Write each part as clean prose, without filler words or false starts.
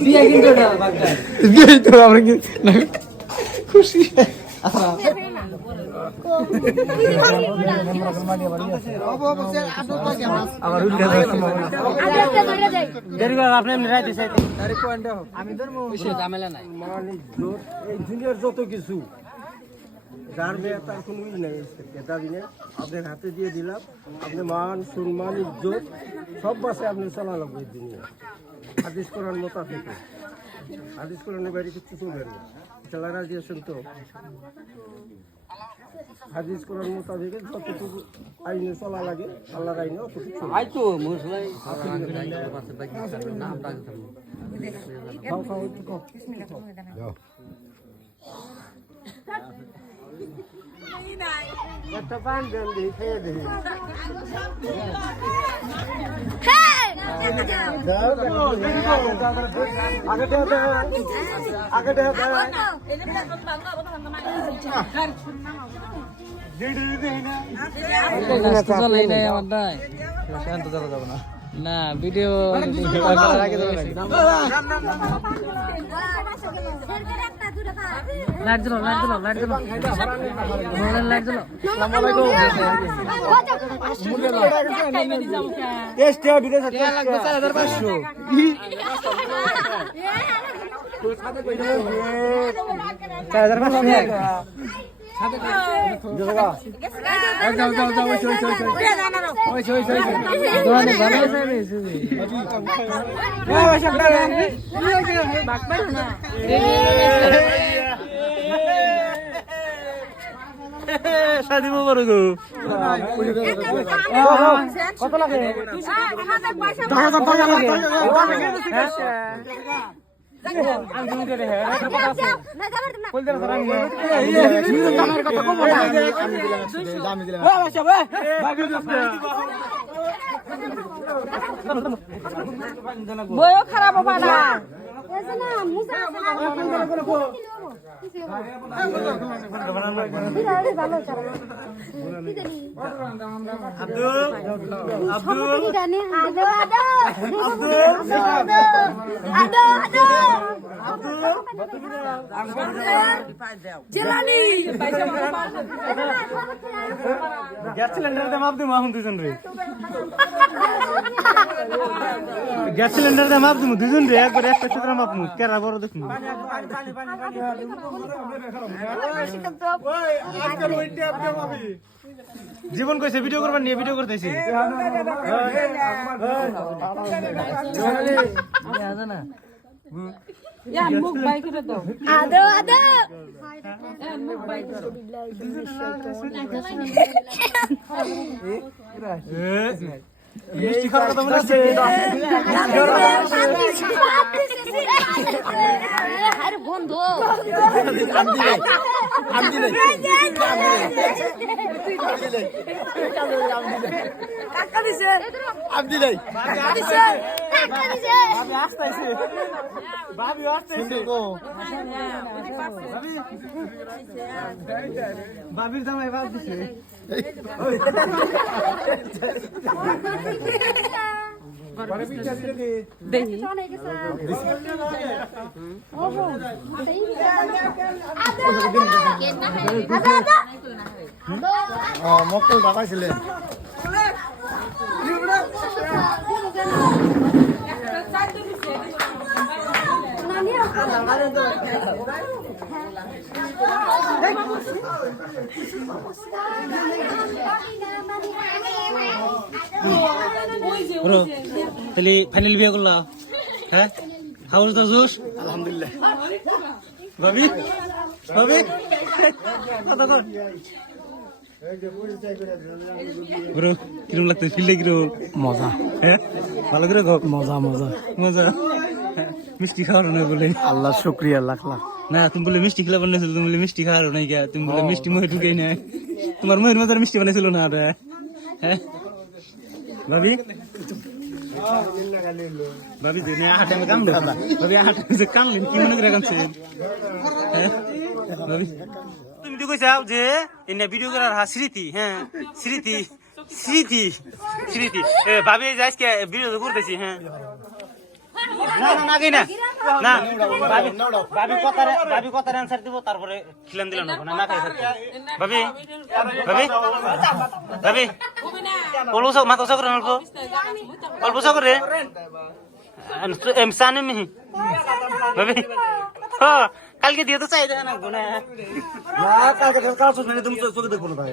বিয়ে কিন্তু এটা বাগদা বিয়ে তো আমরা কি খুশি আবার উল্টে আমি ধরবো ঝামেলা নাই এই দুনিয়ার যত কিছু যার মেয়ে তার কোনো ই নেই এটা দিনে আপনার হাতে দিয়ে দিলাম আপনি মান সম্মান ইজ্জত সব বাসে আপনি চলা লাগবে এই দুনিয়া হাদিস করার মতো থেকে হাদিস করানোর বাইরে কিছু চলবে না ছেলেরা দিয়েছেন তো হাদিস করার মতো থেকে যতটুকু আইনে চলা লাগে আল্লাহর আইনে অতটুকু চলবে। আই তো মুসলাই খাও খাও একটু খাও একটা পান দেন দিয়ে খেয়ে দেখি না ভিডিও লাইট দিলো লাইট দিলো শাদি মোবারক কত লাগে বইও খারাপ হবে না গ্যাস সিলিন্ডার দাম আপনি মাহুন দুজন রে গ্যাস সিলিন্ডার দাম আপনি দুজন রে একবার একটা সুতরাং আপনি কেরা বড় দেখুন জীবন কইছে ভিডিও করবার নিয়ে ভিডিও করতেছি মুখ বাই করে দাও মুখ বাই করে মিষ্টি খাওয়ার কথা মনে আছে আরে বন্ধু বাবির জামাই বাদ দিছে দেখি মক্কেল দেখাইছিলেন তাহলে ফাইনাল বিয়ে করলা হ্যাঁ হাউস দা জোশ আলহামদুলিল্লাহ ভাবি ভাবি কথা কর ব্রো কিরম লাগতে ফিললে কিরম মজা হ্যাঁ ভালো করে গো মজা মজা মজা মিষ্টি খাওয়ানো না বলে আল্লাহ শুকরিয়া লাখ লাখ না তুমি বলে মিষ্টি খেলা বানিয়েছিল তুমি বলে মিষ্টি খাওয়ানো নাই গা তুমি বলে মিষ্টি মহে ঢুকেই না তোমার মহের মতো মিষ্টি বানিয়েছিল না রে হ্যাঁ ভাবি ভাবি যে হাটে আমি কাম দেখা ভাবি হাটে যে কামলেন কি মনে করে কামছে হ্যাঁ ভাবি তুমি তো কইছাও যে এনে ভিডিও করার স্মৃতি হ্যাঁ স্মৃতি স্মৃতি স্মৃতি ভাবি যে আজকে ভিডিও করতেছি হ্যাঁ না না না না ভাবি কথার অ্যান্সার দিব তারপরে খিলান দিল না না খাই ভাবি ভাবি ভাবি অল্প মাথা উঁচা করে অল্প উঁচা করে সানি মিহি ভাবি হ্যাঁ কালকে দিয়ে তো চাই দেখা না না কালকে কাজ শুনে তুমি চোখে দেখো না ভাই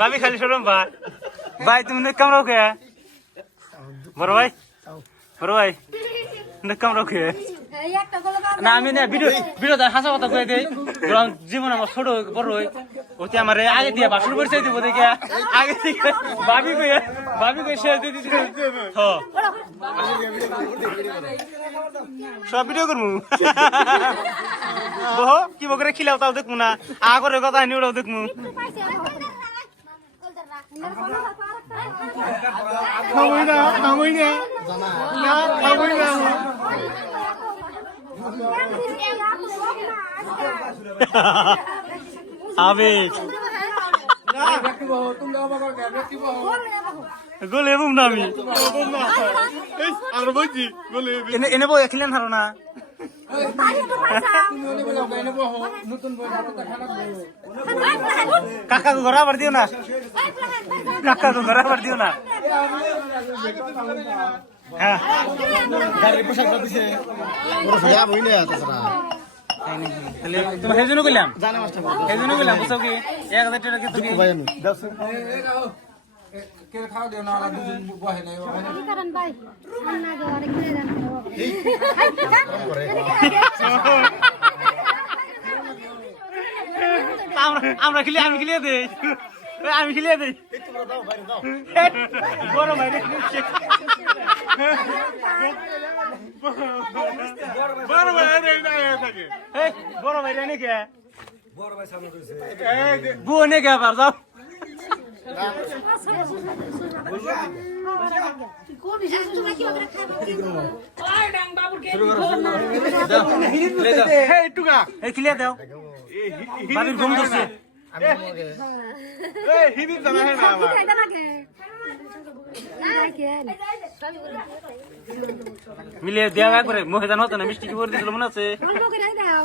ভাবি খালি শোনো ভাই ভাই তুমি নেক কামরাও কে বড় ভাই নেক কামরাও কে না আমি না ভিডিও হাসা কথা কয়ে দেই জীবন আমার ছোট বড় ওতে আমার আগে দিয়ে বাসন পরিচয় দিব দেখে আগে থেকে ভাবি কয়ে শেয়ার দিয়ে দিতে হ্যাঁ সব ভিডিও করবো বহ কি বকরে খিলাও তাও দেখবো না আগরে কথা নিউরাও দেখবো আবেগ গোলে বুম না আমি এনে বই খেলেন হারো না কাকা তো ঘোরা দিও না হ্যাঁ তোমার সেজন্য কইলাম বুঝছো কি 1000 টাকা কি তুমি আমরা খেলে আমি খেলিয়ে দেই বড় ভাই বড় ভাই রে কে বুয়া নে কে আবার যাও খেলিয়ে দাও বাবির ঘুম ধরছে মিলিয়ে দেওয়া করে মুখে জানো না মিষ্টি কি করে দিছিল মনে আছে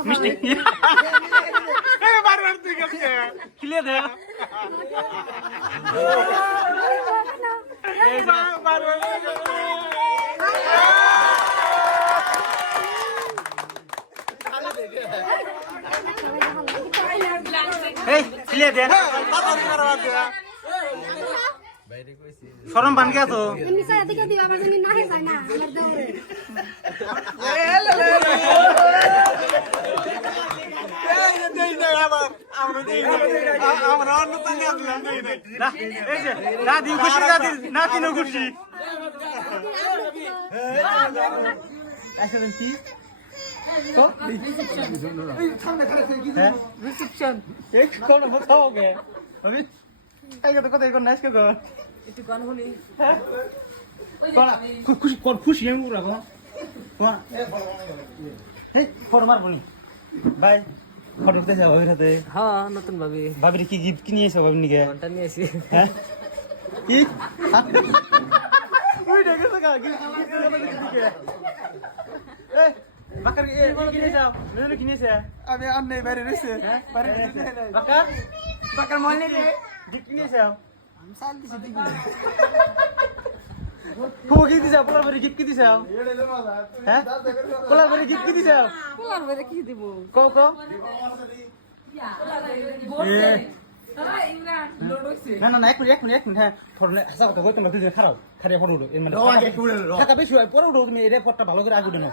মিষ্টি খেলিয়ে দেও খেলিয়ে দেন সরম বান গে তো দাদি খুশি নাতি খুশি রিসেপশন এক কোন বতাও গে আমি এই কথা কোন নাইস কে গো একটু গান হলি হ্যাঁ খুশি আমি পুরা গো এই ফটো মারবনি ভাই ফটো দিতে যাও ওই রাতে হ্যাঁ নতুন ভাবির কি গিফট কি নিয়েছো ভাবি নিকে ঘন্টা নিয়ে আসি হ্যাঁ কি ওই দেখেছো কা গিফট এই বাকার কি নিয়ে যাও মেনু কি নিয়েছে আমি আর নেই বাইরে রইছে বাইরে বাকার মল নেই রে গিফট কি নিয়েছে আমি সাল দিছি দিবি তুমি কি দিছো পোলার বাড়ি গিফট কি দিছো হ্যাঁ পোলার বাড়ি গিফট কি দিছো পোলার বাড়ি কি দিব কও না এক মিনিট হ্যাঁ ফটো হাসা কথা কই তোমরা দুজন খারাপ খারিয়া ফটো উঠো এর মানে টাকা বেশি হয় পরে উঠো তুমি এই রেপোর্টটা ভালো করে আগুন নাও